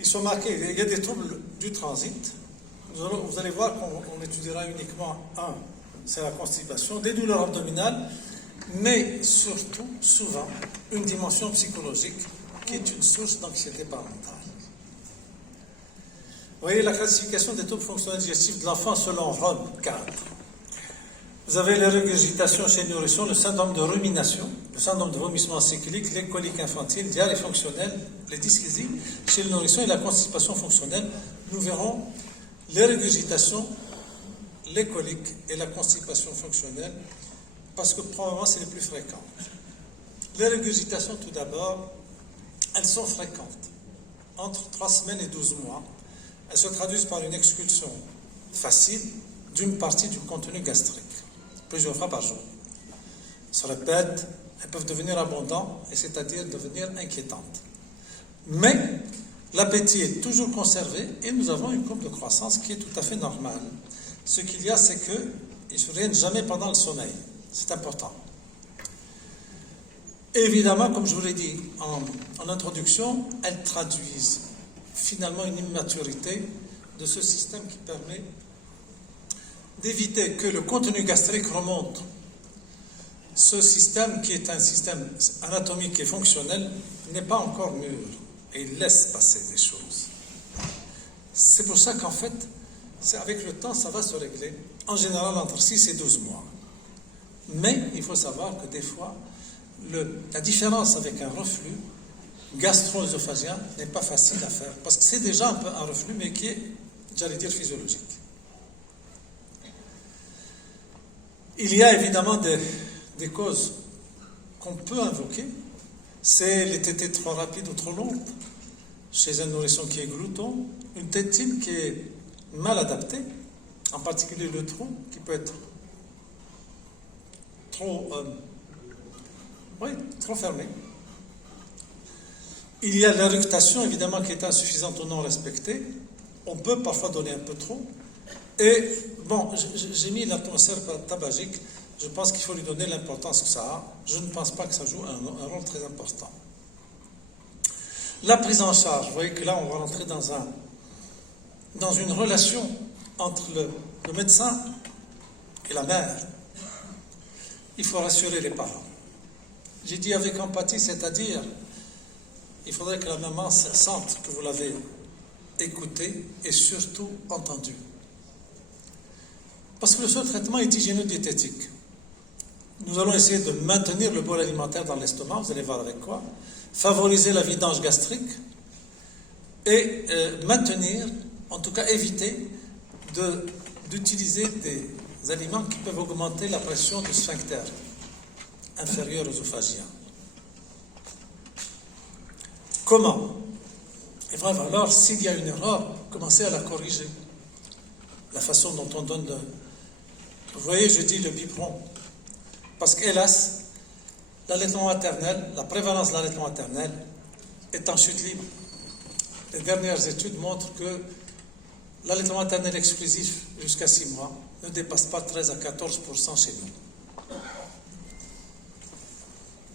Ils sont marqués, il y a des troubles du transit. Vous allez voir qu'on étudiera uniquement un, c'est la constipation, des douleurs abdominales, mais surtout, souvent, une dimension psychologique qui est une source d'anxiété parentale. Vous voyez la classification des troubles fonctionnels digestifs de l'enfant selon Rome 4. Vous avez les régurgitations chez le nourrisson, le syndrome de rumination, le syndrome de vomissement cyclique, les coliques infantiles, diarrhée fonctionnelle, les dyskésies chez le nourrisson et la constipation fonctionnelle. Nous verrons les régurgitations, les coliques et la constipation fonctionnelle parce que probablement c'est les plus fréquentes. Les régurgitations, tout d'abord, elles sont fréquentes. Entre 3 semaines et 12 mois, elles se traduisent par une expulsion facile d'une partie du contenu gastrique, plusieurs fois par jour. Elles se répètent, elles peuvent devenir abondantes, et c'est-à-dire devenir inquiétantes. Mais l'appétit est toujours conservé et nous avons une courbe de croissance qui est tout à fait normale. Ce qu'il y a, c'est qu'ils ne se reviennent jamais pendant le sommeil. C'est important. Et évidemment, comme je vous l'ai dit en introduction, elles traduisent finalement une immaturité de ce système qui permet d'éviter que le contenu gastrique remonte. Ce système, qui est un système anatomique et fonctionnel, n'est pas encore mûr et il laisse passer des choses. C'est pour ça qu'en fait, avec le temps, ça va se régler, en général entre 6 et 12 mois. Mais il faut savoir que des fois, la différence avec un reflux gastro-œsophagien n'est pas facile à faire, parce que c'est déjà un peu un reflux, mais qui est, j'allais dire, physiologique. Il y a évidemment des causes qu'on peut invoquer. C'est les tétées trop rapides ou trop longues, chez un nourrisson qui est glouton, une tétine qui est mal adaptée, en particulier le trou, qui peut être trop fermé. Il y a l'éructation, évidemment, qui est insuffisante ou non respectée. On peut parfois donner un peu trop. Et, bon, j'ai mis l'atmosphère tabagique. Je pense qu'il faut lui donner l'importance que ça a. Je ne pense pas que ça joue un rôle très important. La prise en charge, vous voyez que là, on va rentrer dans une relation entre le médecin et la mère. Il faut rassurer les parents. J'ai dit avec empathie, c'est-à-dire, il faudrait que la maman sente que vous l'avez écouté et surtout entendu. Parce que le seul traitement est hygiéno-diététique. Nous allons essayer de maintenir le bol alimentaire dans l'estomac, vous allez voir avec quoi, favoriser la vidange gastrique et maintenir, en tout cas éviter d'utiliser des aliments qui peuvent augmenter la pression du sphincter inférieur œsophagien. Comment? Et vraiment, alors, s'il y a une erreur, commencez à la corriger. La façon dont on donne Vous voyez, je dis le biberon. Parce qu'hélas, l'allaitement maternel, la prévalence de l'allaitement maternel est en chute libre. Les dernières études montrent que l'allaitement maternel exclusif jusqu'à 6 mois ne dépasse pas 13 à 14% chez nous.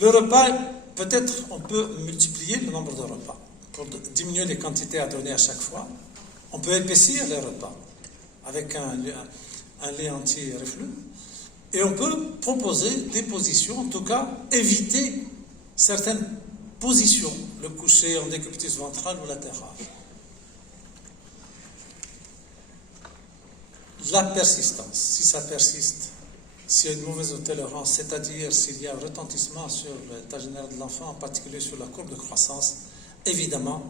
Le repas, peut-être on peut multiplier le nombre de repas pour diminuer les quantités à donner à chaque fois. On peut épaissir les repas avec un lait anti-reflux. Et on peut proposer des positions, en tout cas éviter certaines positions, le coucher en décubitus ventral ou latéral. La persistance, si ça persiste, s'il y a une mauvaise tolérance, c'est-à-dire s'il y a un retentissement sur l'état général de l'enfant, en particulier sur la courbe de croissance, évidemment,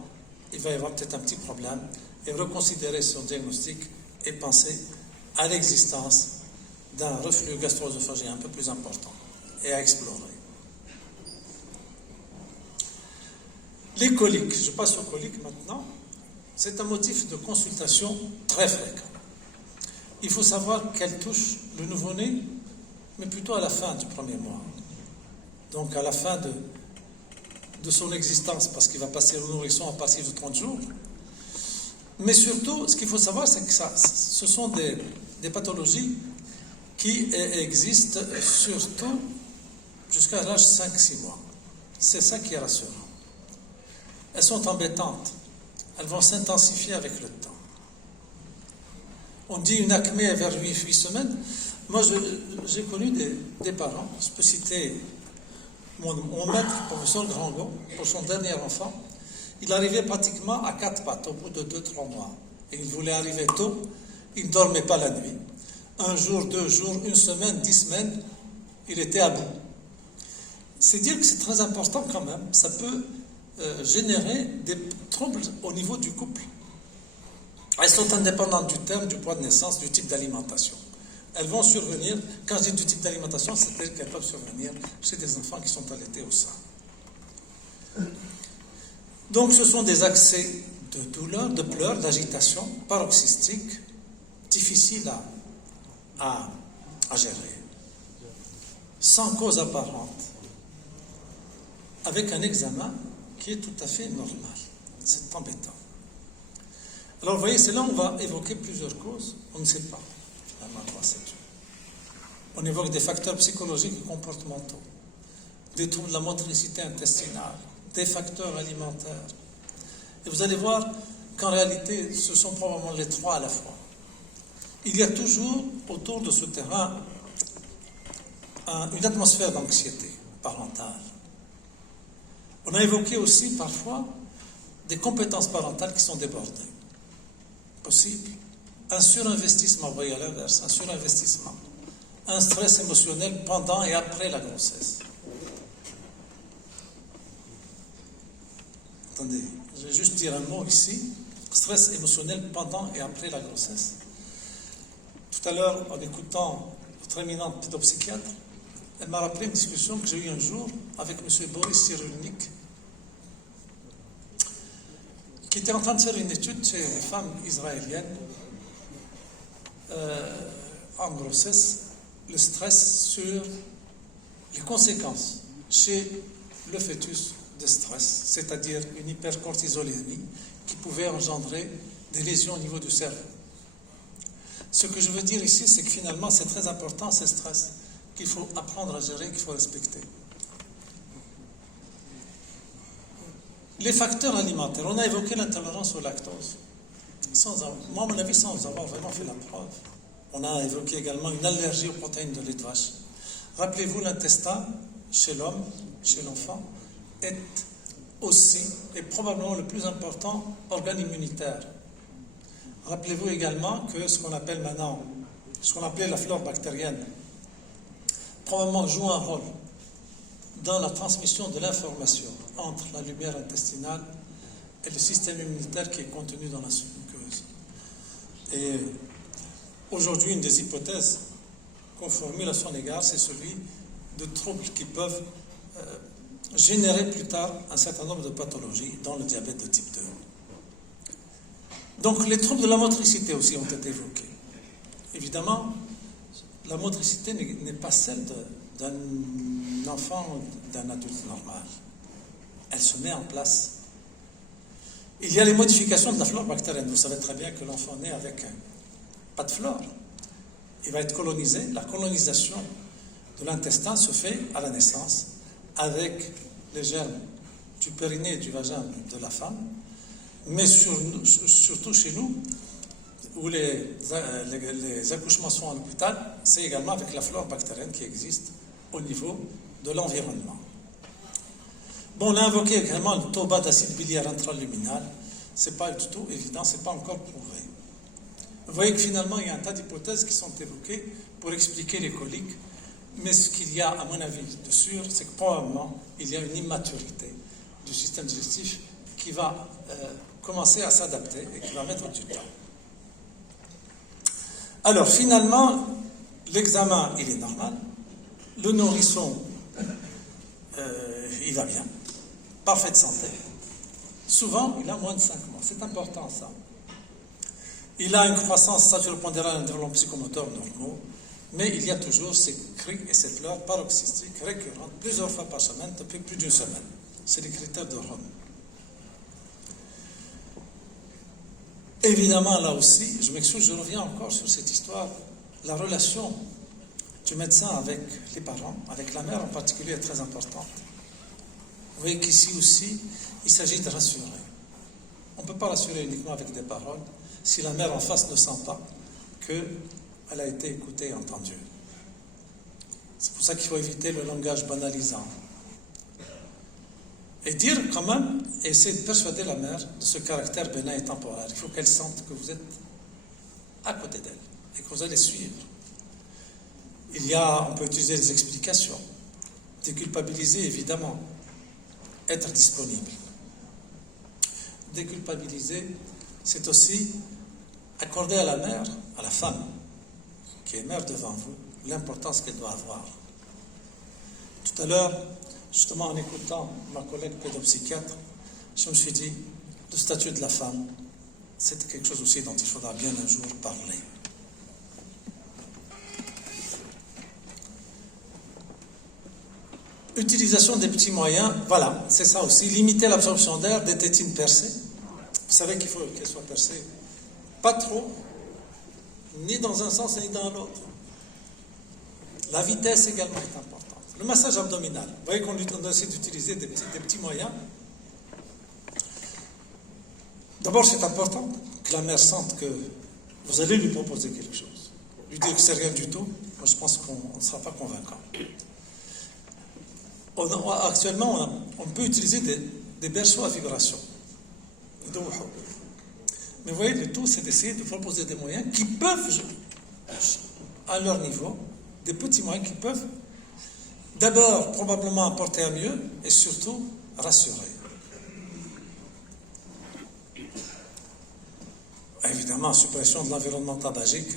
il va y avoir peut-être un petit problème et reconsidérer son diagnostic et penser à l'existence d'un reflux gastro-œsophagien un peu plus important et à explorer. Les coliques, je passe aux coliques maintenant, c'est un motif de consultation très fréquent. Il faut savoir qu'elle touche le nouveau-né, mais plutôt à la fin du premier mois. Donc à la fin de son existence, parce qu'il va passer au nourrisson à partir de 30 jours. Mais surtout, ce qu'il faut savoir, c'est que ce sont des pathologies qui existent surtout jusqu'à l'âge 5-6 mois. C'est ça qui est rassurant. Elles sont embêtantes elles vont s'intensifier avec le temps. On dit une acmé vers 8 semaines. Moi, j'ai connu des parents, je peux citer mon maître, professeur Grangon, pour son dernier enfant. Il arrivait pratiquement à 4 pattes au bout de 2-3 mois. Et il voulait arriver tôt, il ne dormait pas la nuit. 1 jour, 2 jours, 1 semaine, 10 semaines, il était à bout. C'est dire que c'est très important quand même. Ça peut générer des troubles au niveau du couple. Elles sont indépendantes du terme, du poids de naissance, du type d'alimentation. Elles vont survenir, quand je dis du type d'alimentation, c'est-à-dire qu'elles peuvent survenir chez des enfants qui sont allaités au sein. Donc ce sont des accès de douleur, de pleurs, d'agitation paroxystique, difficiles à gérer, sans cause apparente, avec un examen qui est tout à fait normal. C'est embêtant. Alors vous voyez, c'est là où on va évoquer plusieurs causes. On ne sait pas finalement quoi c'est dû. On évoque des facteurs psychologiques et comportementaux, des troubles de la motricité intestinale, des facteurs alimentaires. Et vous allez voir qu'en réalité, ce sont probablement les 3 à la fois. Il y a toujours autour de ce terrain une atmosphère d'anxiété parentale. On a évoqué aussi parfois des compétences parentales qui sont débordées. Possible. Un surinvestissement, vous voyez à l'inverse, un surinvestissement. Un stress émotionnel pendant et après la grossesse. Attendez, je vais juste dire un mot ici. Stress émotionnel pendant et après la grossesse. Tout à l'heure, en écoutant notre éminente pédopsychiatre, elle m'a rappelé une discussion que j'ai eue un jour avec M. Boris Cyrulnik, qui était en train de faire une étude chez les femmes israéliennes en grossesse, le stress sur les conséquences chez le fœtus de stress, c'est-à-dire une hypercortisolémie qui pouvait engendrer des lésions au niveau du cerveau. Ce que je veux dire ici, c'est que finalement, c'est très important, ce stress, qu'il faut apprendre à gérer, qu'il faut respecter. Les facteurs alimentaires. On a évoqué l'intolérance au lactose. Moi, à mon avis, sans avoir vraiment fait la preuve. On a évoqué également une allergie aux protéines de lait de vache. Rappelez-vous, l'intestin, chez l'homme, chez l'enfant, est aussi, et probablement le plus important, organe immunitaire. Rappelez-vous également que ce qu'on appelle maintenant, ce qu'on appelait la flore bactérienne, probablement joue un rôle dans la transmission de l'information entre la lumière intestinale et le système immunitaire qui est contenu dans la muqueuse. Et aujourd'hui, une des hypothèses qu'on formule à son égard, c'est celui de troubles qui peuvent générer plus tard un certain nombre de pathologies, dont le diabète de type 2. Donc les troubles de la motricité aussi ont été évoqués. Évidemment, la motricité n'est pas celle d'un enfant ou d'un adulte normal. Elle se met en place. Il y a les modifications de la flore bactérienne. Vous savez très bien que l'enfant naît avec pas de flore. Il va être colonisé. La colonisation de l'intestin se fait à la naissance avec les germes du périnée et du vagin de la femme, mais surtout chez nous, où les accouchements sont à l'hôpital, c'est également avec la flore bactérienne qui existe au niveau de l'environnement. Bon, on a invoqué également le taux bas d'acide biliaire intraluminal. C'est pas du tout évident, c'est pas encore prouvé. Vous voyez que finalement, il y a un tas d'hypothèses qui sont évoquées pour expliquer les coliques, mais ce qu'il y a, à mon avis, de sûr, c'est que probablement, il y a une immaturité du système digestif qui va commencer à s'adapter et qui va mettre du temps. Alors, finalement, l'examen, il est normal. Le nourrisson, il va bien. Parfaite santé. Souvent, il a moins de 5 mois. C'est important, ça. Il a une croissance saturopondérale et un développement psychomoteur normaux, mais il y a toujours ces cris et ces pleurs paroxystiques récurrentes plusieurs fois par semaine depuis plus d'une semaine. C'est les critères de Rome. Évidemment, là aussi, je m'excuse, je reviens encore sur cette histoire. La relation du médecin avec les parents, avec la mère en particulier, est très importante. Vous voyez qu'ici aussi, il s'agit de rassurer. On ne peut pas rassurer uniquement avec des paroles si la mère en face ne sent pas qu'elle a été écoutée et entendue. C'est pour ça qu'il faut éviter le langage banalisant. Et dire quand même, et essayer de persuader la mère de ce caractère bénin et temporaire. Il faut qu'elle sente que vous êtes à côté d'elle et que vous allez suivre. On peut utiliser des explications, déculpabiliser évidemment, être disponible. Déculpabiliser, c'est aussi accorder à la mère, à la femme qui est mère devant vous, l'importance qu'elle doit avoir. Tout à l'heure, justement en écoutant ma collègue pédopsychiatre, je me suis dit, le statut de la femme, c'est quelque chose aussi dont il faudra bien un jour parler. Utilisation des petits moyens, voilà, c'est ça aussi. Limiter l'absorption d'air des tétines percées. Vous savez qu'il faut qu'elles soient percées pas trop, ni dans un sens ni dans l'autre. La vitesse également est importante. Le massage abdominal. Vous voyez qu'on essaie d'utiliser des petits moyens. D'abord, c'est important que la mère sente que vous allez lui proposer quelque chose. Lui dire que c'est rien du tout, moi je pense qu'on ne sera pas convaincant. Actuellement, on peut utiliser des berceaux à vibration. Mais vous voyez, le tout, c'est d'essayer de proposer des moyens qui peuvent, à leur niveau, des petits moyens qui peuvent d'abord probablement apporter un mieux et surtout rassurer. Évidemment, suppression de l'environnement tabagique.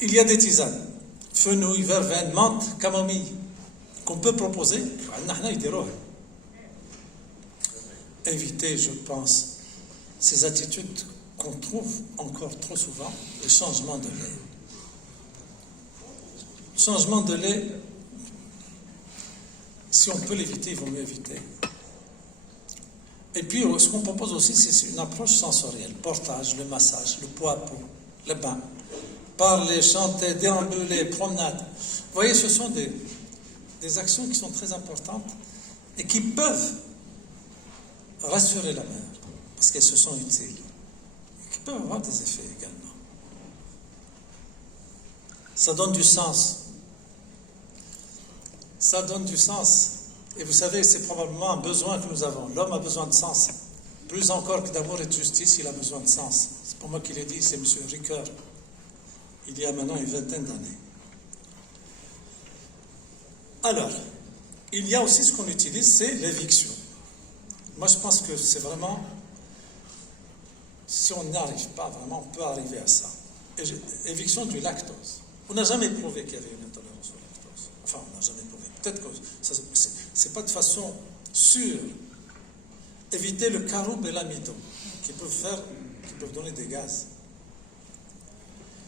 Il y a des tisanes, fenouil, verveine, menthe, camomille, qu'on peut proposer. Éviter, je pense, ces attitudes qu'on trouve encore trop souvent, le changement de lait. Changement de lait, si on peut l'éviter, il vaut mieux éviter. Et puis, ce qu'on propose aussi, c'est une approche sensorielle. Portage, le massage, le pot à pot, le bain. Parler, chanter, déambuler, promenade. Vous voyez, ce sont des actions qui sont très importantes et qui peuvent rassurer la mère, parce qu'elles se sont utiles. Et qui peuvent avoir des effets également. Ça donne du sens. Ça donne du sens. Et vous savez, c'est probablement un besoin que nous avons. L'homme a besoin de sens. Plus encore que d'amour et de justice, il a besoin de sens. C'est pas moi qui l'ai dit, c'est M. Ricoeur. Il y a maintenant une vingtaine d'années. Alors, il y a aussi ce qu'on utilise, c'est l'éviction. Moi, je pense que c'est vraiment, si on n'y arrive pas vraiment, on peut arriver à ça. Éviction du lactose. On n'a jamais prouvé qu'il y avait une intolérance au lactose. Enfin, on n'a jamais prouvé. Peut-être que c'est pas de façon sûre. Éviter le caroube et l'amidon, qui peuvent donner des gaz,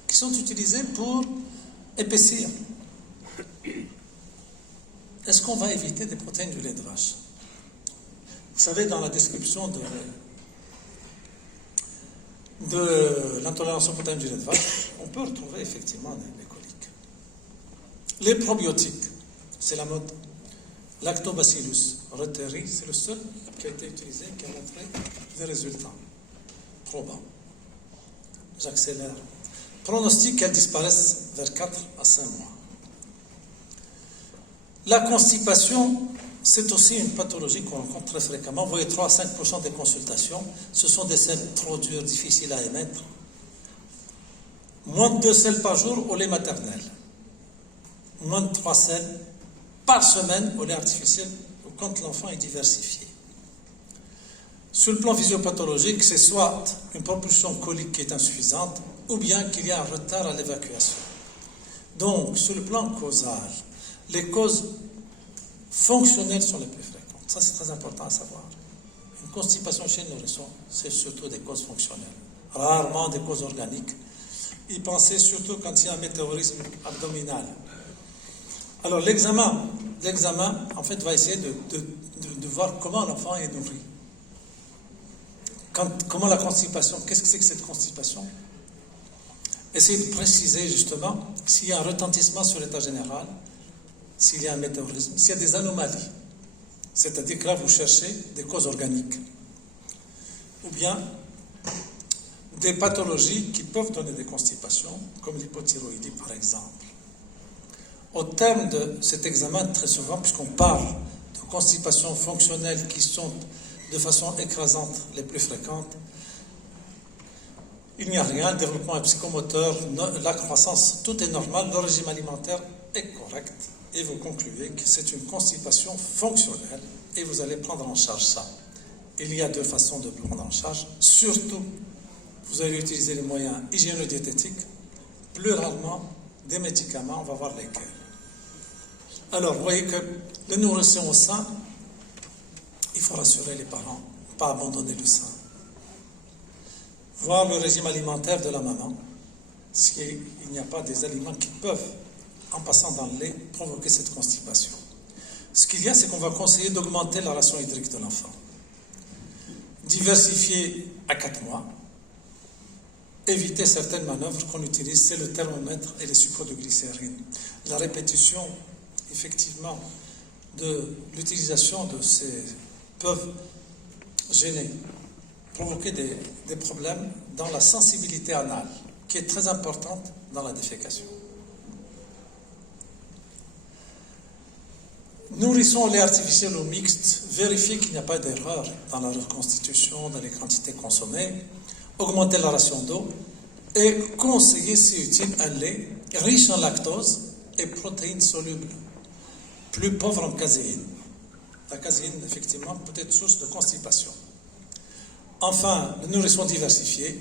qui sont utilisés pour épaissir. Est-ce qu'on va éviter des protéines du lait de vache? Vous savez, dans la description de l'intolérance aux protéines du lait de vache, on peut retrouver effectivement les coliques. Les probiotiques, c'est la mode. Lactobacillus reuteri, c'est le seul qui a été utilisé, qui a montré des résultats probants. J'accélère. Pronostic qu'elles disparaissent vers 4 à 5 mois. La constipation, c'est aussi une pathologie qu'on rencontre très fréquemment. Vous voyez, 3 à 5% des consultations, ce sont des selles trop dures, difficiles à émettre. Moins de 2 selles par jour au lait maternel. Moins de 3 selles par semaine au lait artificiel quand l'enfant est diversifié. Sur le plan physiopathologique, c'est soit une propulsion colique qui est insuffisante ou bien qu'il y a un retard à l'évacuation. Donc, sur le plan causal, les causes fonctionnelles sont les plus fréquentes. Ça, c'est très important à savoir. Une constipation chez le nourrisson, c'est surtout des causes fonctionnelles. Rarement des causes organiques. Y pensez surtout quand il y a un météorisme abdominal. Alors, l'examen, en fait, va essayer de voir comment l'enfant est nourri. Comment la constipation, qu'est-ce que c'est que cette constipation? Essayez de préciser, justement, s'il y a un retentissement sur l'état général, s'il y a un météorisme, s'il y a des anomalies. C'est-à-dire que là, vous cherchez des causes organiques. ou bien des pathologies qui peuvent donner des constipations, comme l'hypothyroïdie par exemple. Au terme de cet examen, très souvent, puisqu'on parle de constipations fonctionnelles qui sont de façon écrasante les plus fréquentes, il n'y a rien, le développement est psychomoteur, la croissance, tout est normal, le régime alimentaire est correct et vous concluez que c'est une constipation fonctionnelle et vous allez prendre en charge ça. Il y a deux façons de prendre en charge, surtout vous allez utiliser les moyens hygiéno-diététiques, plus rarement des médicaments, on va voir lesquels. Alors, vous voyez que les nourrissons au sein, il faut rassurer les parents, pas abandonner le sein. Voir le régime alimentaire de la maman, s'il n'y a pas des aliments qui peuvent, en passant dans le lait, provoquer cette constipation. Ce qu'il y a, c'est qu'on va conseiller d'augmenter la ration hydrique de l'enfant. Diversifier à 4 mois, éviter certaines manœuvres qu'on utilise, c'est le thermomètre et les sucres de glycérine. La répétition, effectivement, de l'utilisation de ces peuvent gêner, provoquer des problèmes dans la sensibilité anale, qui est très importante dans la défécation. Nourrissons au lait artificiel ou mixte, vérifiez qu'il n'y a pas d'erreur dans la reconstitution, dans les quantités consommées, augmenter la ration d'eau et conseiller, si utile, un lait riche en lactose et protéines solubles, plus pauvre en caséine. La caséine, effectivement, peut être source de constipation. Enfin, le nourrisson diversifié,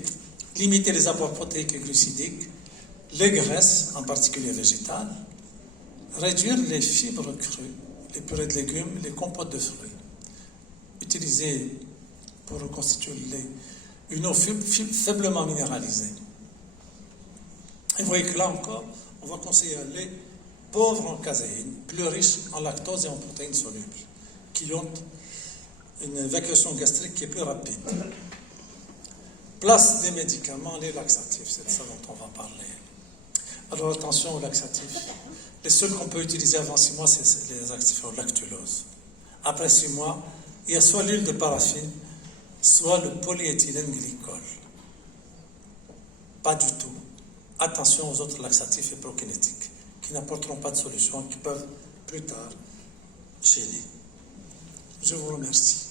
limiter les apports protéiques et glucidiques, les graisses, en particulier végétales, réduire les fibres crues, les purées de légumes, les compotes de fruits. Utiliser, pour reconstituer le lait, une eau faiblement minéralisée. Et vous voyez que là encore, on va conseiller un lait pauvre en caséine, plus riche en lactose et en protéines solubles, qui ont une évacuation gastrique qui est plus rapide. Place des médicaments, les laxatifs, c'est de ça dont on va parler. Alors attention aux laxatifs. Les seuls qu'on peut utiliser avant 6 mois, c'est les actifs au lactulose. Après 6 mois, il y a soit l'huile de paraffine, soit le polyéthylène glycol. Pas du tout. Attention aux autres laxatifs et prokinétiques, qui n'apporteront pas de solution, qui peuvent plus tard gêner. Je vous remercie.